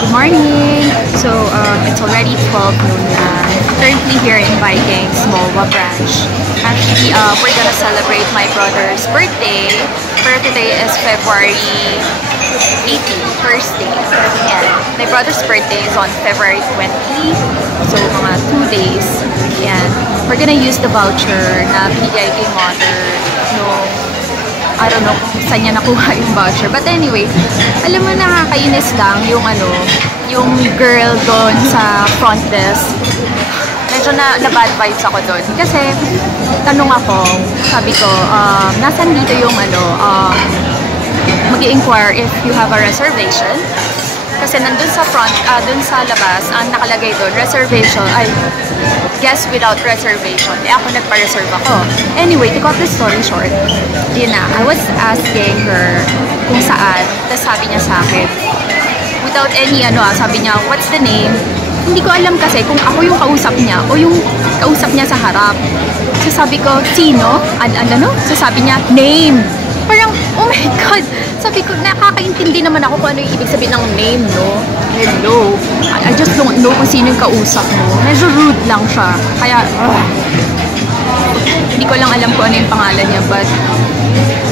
Good morning! So, it's already 12 noon na. Currently here in Vikings, Mowa branch. Actually, we're gonna celebrate my brother's birthday. For today is February 18, Thursday. And my brother's birthday is on February 20. So, mga 2 days. And we're gonna use the voucher na binigay kay mother. I don't know kung saan niya nakuha yung voucher. But anyway, alam mo, nakakainis lang yung yung girl doon sa front desk. Medyo na bad vibes ako doon. Kasi, tanong ako, sabi ko, nasan dito yung mag-i-inquire if you have a reservation. Kasi nandun sa front, dun sa labas, ang nakalagay doon, reservation, guest without reservation. Ako nagpa-reserve ako. Anyway, to cut the story short, yun na, I was asking her kung saan, tapos sabi niya sa akin, without any sabi niya, what's the name? Hindi ko alam kasi kung ako yung kausap niya o yung kausap niya sa harap. So sabi ko, sino? So sabi niya, name. Parang, oh my God! Sabi ko, nakakaintindi naman ako kung ano yung ibig sabihin ng name, no? Hello. I just don't know kung sino yung kausap mo. Medyo rude lang siya. Kaya, hindi ko lang alam kung ano yung pangalan niya, but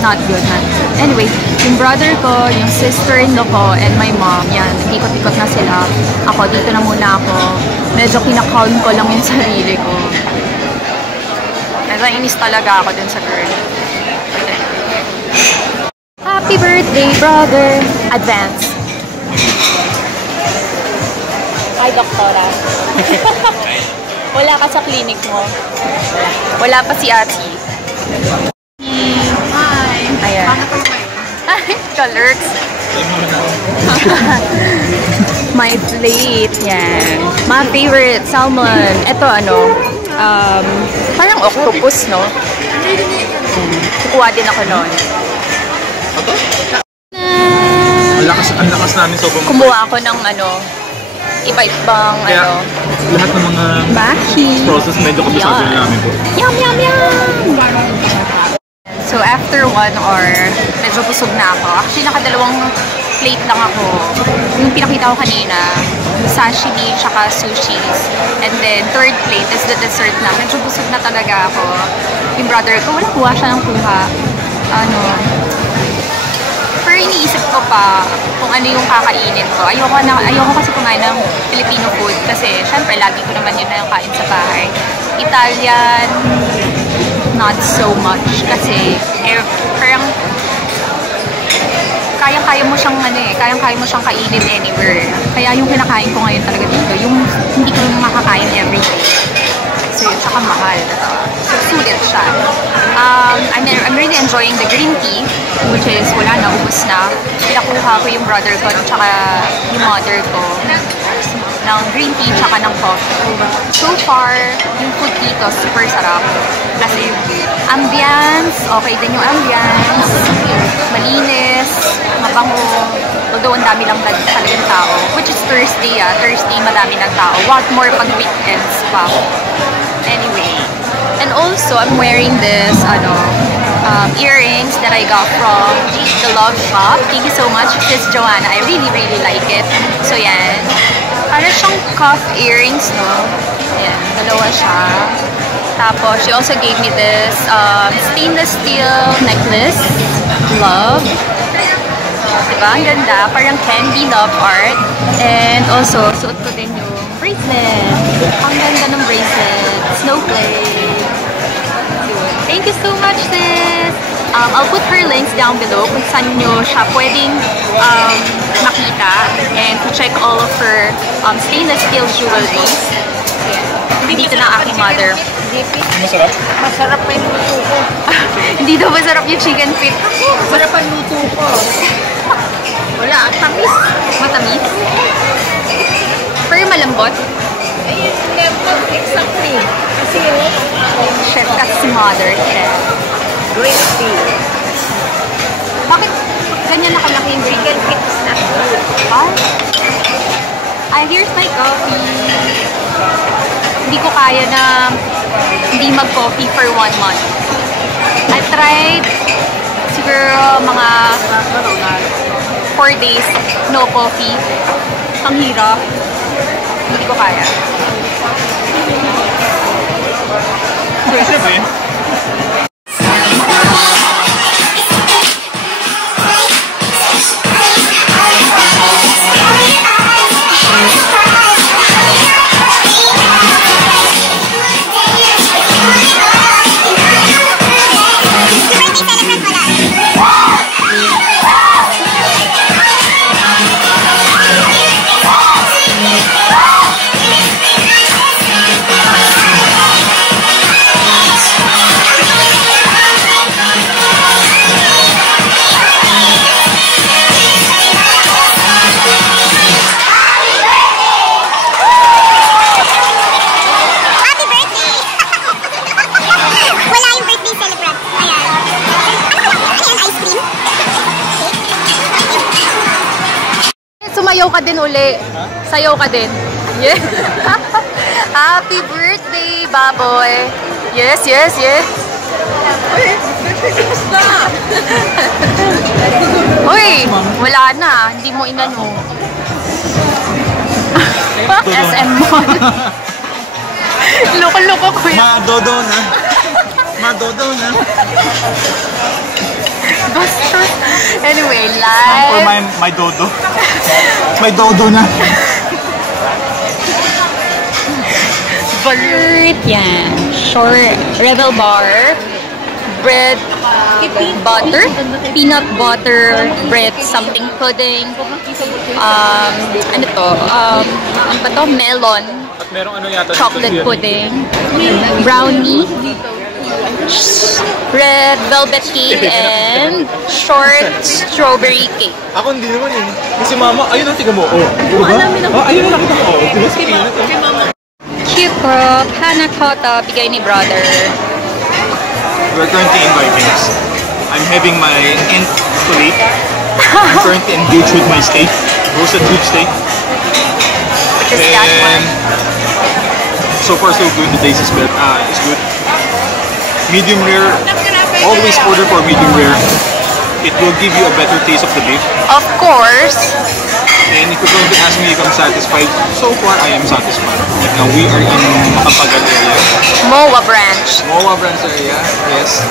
not good, man. Anyway, yung brother ko, yung sister-in-law ko, and my mom, yan, ikot-ikot na sila. Ako, dito na muna ako. Medyo kinakalm ko lang yung sarili ko. Medyo inis talaga ako dun sa girl. Happy birthday, brother! Advance. Hi, doktora. Wala ka sa clinic mo. Wala pa si Ati. Hi! Ayan. Hi, ka-lurks. My plate. Yan. My favorite, salmon. Ito, parang octopus, no? Kukuha din ako nun. Ang lakas namin sobrang kumuha ako ng iba-ibang lahat ng mga process medyo kabisado na namin po. Yum, yum, yum! So after 1 hour, medyo busog na ako. Actually, nakadalawang plate lang ako. Yung pinakita ko kanina, sashimi tsaka sushis. And then, third plate is the dessert na. Medyo busog na talaga ako. Yung brother ko, wala kuha siya ng kuha. Pero iniisip ko pa kung ano yung kakainin ko. Ayoko kasi kumain ng Filipino food kasi syempre lagi ko naman yun na yung kain sa bahay. Italian, not so much kasi parang kayang-kaya mo siyang kayang-kaya mo siyang kainin anywhere. Kaya yung kinakain ko ngayon talaga dito, yung hindi ko makakain everyday. So yun, tsaka mahal. So sulit siya. I'm really enjoying the green tea, which is wala na, ubos na. Pinakuha ko yung brother ko tsaka yung mother ko ng green tea tsaka ng coffee. So far, yung food dito super sarap. Kasi ambience, okay din yung ambience. Malinis, mabango. Although ang dami lang talagang tao. Which is Thursday, Thursday madami ng tao. What more pag weekends pa. Anyway. And also, I'm wearing this, earrings that I got from the Love Shop. Thank you so much, Sis Joanna. I really, really like it. So, yan. Para siyang cuff earrings, no? Yan. Dalawa siya. Tapos, she also gave me this stainless steel necklace. Love. Diba? Ang ganda. Parang candy love art. And also, suot ko din yung bracelet. Ang ganda ng bracelet. Snowflake. Thank you so much, sis! I'll put her links down below kung saan nyo siya pwedeng makita and to check all of her stainless steel jewelries. Dito na aking mother. Masarap? Masarap pa yung luto ko. Hindi daw masarap yung chicken feet. Masarap ang luto ko. Wala, tamis. Matamis? Pero malambot? Ayun, never exactly. Kasi Chef kasi si mother, chef. green tea. Bakit ganyan nakalaki yung green Chicken feet is not good. Here's my coffee. Hindi ko kaya na hindi mag-coffee for 1 month. I tried siguro mga 4 days, no coffee. Ang hirap. Hindi ko kaya. Siyempre. Sumayaw ka din uli. Sayaw ka din. Yeah. Happy birthday, baboy. Yes, yes, yes. Uy, wala na. Hindi mo inano. SM Mall. Loko-loko ko yun. Madodo na. Madodo na. Bastos. Anyway, For live. my dodo. My dodo na. Balut yan. Short Rebel Bar. Bread. Butter. Peanut butter. Bread. Something pudding. Ano to? Ano ba to? Melon. At merong ano yata. Chocolate pudding. Brownie. Red velvet cake and short strawberry cake. Ako hindi naman eh. Kasi mama, ayun ang tiga mo. Oh, ayun ang nakita ko. Oh, diba si Kina? Cute bro. Panna cotta. Bigay ni brother. We're currently in Vikings. I'm having my Ent plate. I'm currently engaged with my steak. Roasted beef steak. Which is that one. So far so good. The taste is good. Medium rare. Always order for medium rare. It will give you a better taste of the beef. Of course. And if you're going to ask me if I'm satisfied, so far I am satisfied. Now we are in Makapagal area. MOA branch. MOA branch area, yes.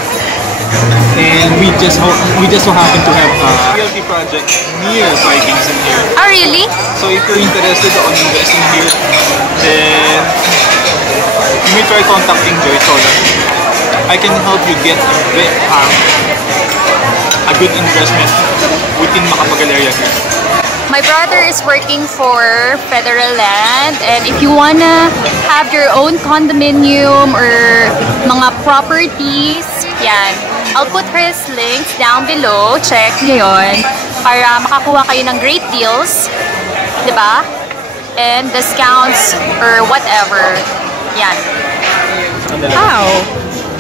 And we just so happen to have a realty project near Vikings in here. Oh, really? So if you're interested on investing here, then you may try contacting Joy Solar. I can help you get a good investment within Makapagal area here. My brother is working for federal land, and if you wanna have your own condominium or mga properties, yan. I'll put his links down below. Check nyo yun para makakuha kayo ng great deals, di ba? And discounts or whatever. Yan. Wow!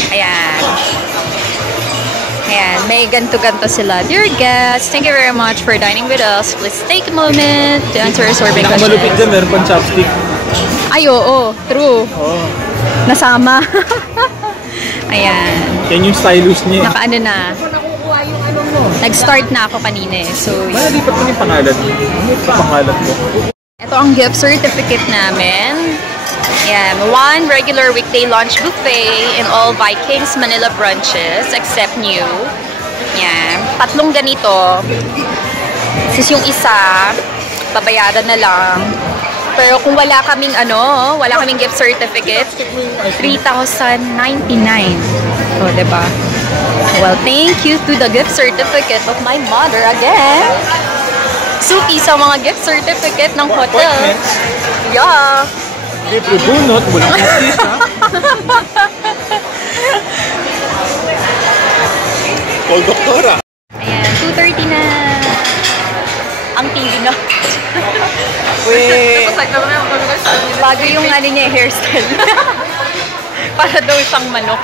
Ayan. Ayan, may ganto-ganto sila. Dear guests, thank you very much for dining with us. Please take a moment to answer our survey questions. Malupit dyan, meron pang chopstick. Ay, oo. True. Oh. Nasama. Ayan. Yan yung stylus niya. Nakaano na. Nag-start na ako kanina eh. So, Malalipat mo yung pangalan. Ano yung pangalan mo? ito ang gift certificate namin. Yan, 1 regular weekday lunch buffet in all Vikings Manila branches except new. Yan, 3 ganito. Sis yung isa, babayaran na lang. Pero kung wala kaming wala kaming gift certificate, 3,099. So, diba? Well, thank you to the gift certificate of my mother again. Suki sa mga gift certificate ng hotel. Yeah. Libre bunot, walang artista. Call doktora. Ayan, 2:30 na. Ang TV na. Wait. Bago yung niya, hairstyle. Para daw siyang manok.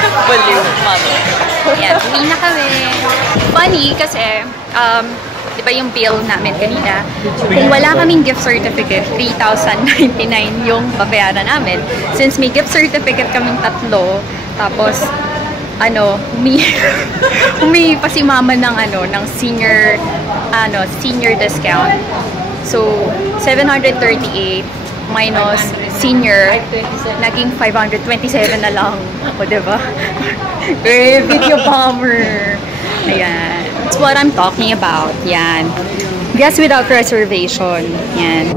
Baliw, mami. Ayan, uwi na kami. Funny kasi, di ba yung bill namin kanina? Kung wala kaming gift certificate, 3,099 yung babayaran namin. Since may gift certificate kaming 3, tapos humingi pa si mama ng ng senior discount. So 738 minus senior, naging 527 na lang. O, diba? Video bomber. Ayan. That's what I'm talking about. Yan. Guess without reservation. Yan.